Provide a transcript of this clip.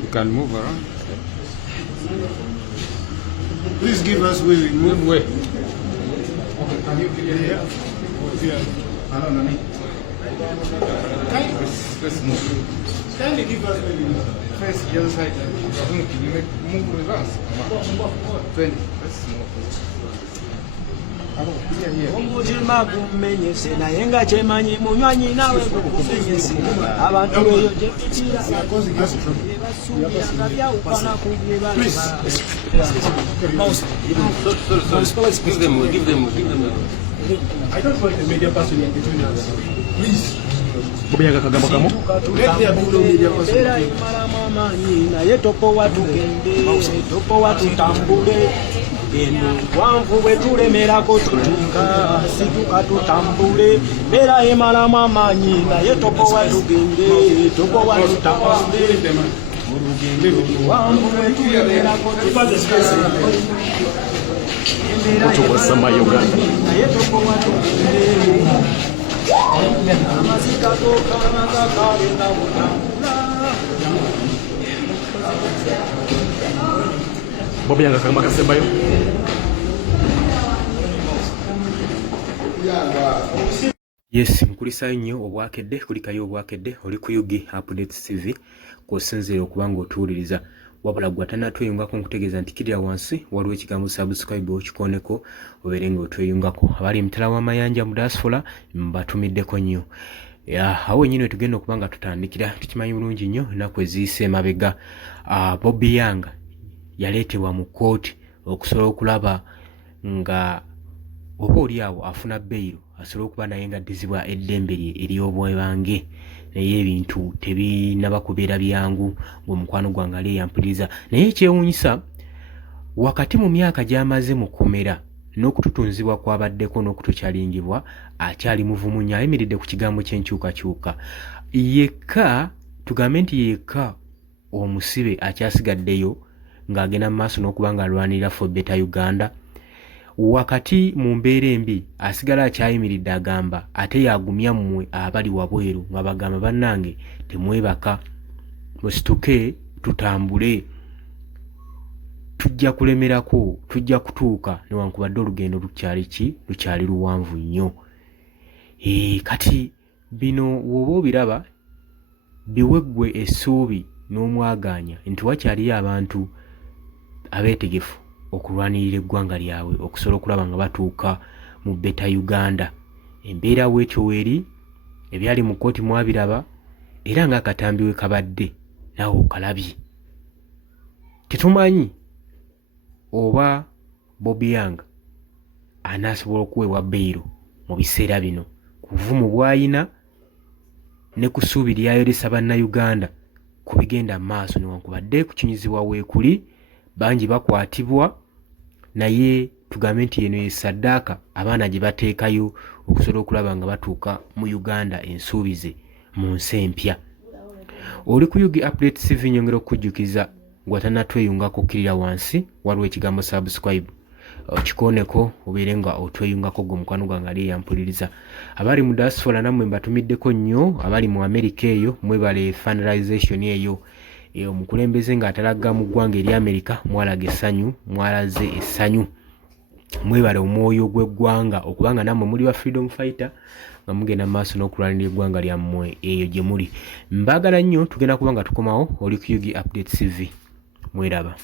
You can move around. Please give us way. We move. Way. Can you clear here? Yeah. Let's move. Kindly give us way. Face the other side. You make move reverse. 20. Let's move. Omujima kumenyese naye nga kyemanyi munywanyi nawe kukumenyese abantu eyo gye pitira basuubiranga byawukana ku bye balaba. Give them. I don't want the media person in between us. Please. Era imalamu amaanyi naye topowa tugende topowa tutambule eno wanvu bwe tulemerako tutuuka situka tutambule era imalamu amaanyi naye topowa tugende topowa tutambule olugendo wanvu bwe tulemerako Sama Uganda. naye topowa tugende amazika gokamaga kalenga butambula Bobi yanga kama kasembayo. Yes, nkulisayo nnyo obwakedde kulikayo obwakedde oli ku Yugi Updates TV kusinzira okubanga otuwuliriza wabula gwatana tweyungako nkutegeeza nti kirira wansi waliwo ekigambo subscribe okikoneko obeere nga otweyungako abali emitala w'amayanja mu diaspora mbatumiddeko nnyo awo nyine tugenda okubanga tutandikira tukimanyi bulungi nnyo ennaku eziyise emabega Bobby Yanga yaleetebwa mu kkooti okusobola okulaba nga oba oli awo afuna beyiro asobola okuba naye nga addizibwa eddembe lye ery'obwebange naye ebintu tebinaba kubeera byangu ng'omukwano gwange ali yampuliriza naye ekyewuunyisa wakati mu myaka gy'amaze mu komera n'okututunzibwa kwabaddeko n'okutukyalingibwa akyali muvumu nnyo ayimiridde ku kigambo ky'enkyukakyuka yekka tugambe nti yekka omusibe akyasigaddeyo ng'agenda mu maaso n'okuba ng'alwanirira for better Uganda wakati mu mbeera embi asigala akyayimiridde agamba ate yagumya mmwe abali wabweru nga bagamba bannange temwebaka musituke tutambule tujja kulemerako tujja kutuuka newankubadde olugendo lukyali luwanvu nnyo kati bino woba obiraba biweggwe essuubi n'omwaganya nti wakyaliyo abantu abeetegefu okulwanirira eggwanga lyabwe okusobola okulaba nga batuuka mu beta Uganda embeera bwetyo weeri ebyali mu kkooti mwabiraba era ng'akatambi we kabadde nawe okalabye tetumanyi oba Bobby Yanga anaasobola okuweebwa beyiro mu biseera bino ku buvumu bw'ayina ne ku ssuubi lyayolesa bannayuganda ku bigenda mu maaso newankubadde kukinyizibwa weekuli bangi bakwatibwa naye tugambe nti eno yesaddaaka abaana gye bateekayo okusobola okulaba nga batuuka mu Uganda ensuubize mu nsi empya oli ku Yugi Updates TV nyongera okukujjukiza gwatanatweyungako kirira wansi waliwo ekigambo subscribe okikoneko obeere nga otweyungako gwe mukwano gwange ali yampuliriza abali mu diaspora nammwe mbatumiddeko nnyo abali mu America eyo mwebale fundraisation eyo omukulembeze ng'atalaga mu ggwanga eri America mwalaze essanyu mwebale omwoyo gw'eggwanga okubanga nammwe muli ba freedom fighter nga mugenda mu maaso n'okulwanirira eggwanga lyammwe eyo gye muli mbaagala nnyo tugenda kuba nga tukomawo oli ku Yugi Updates TV mweraba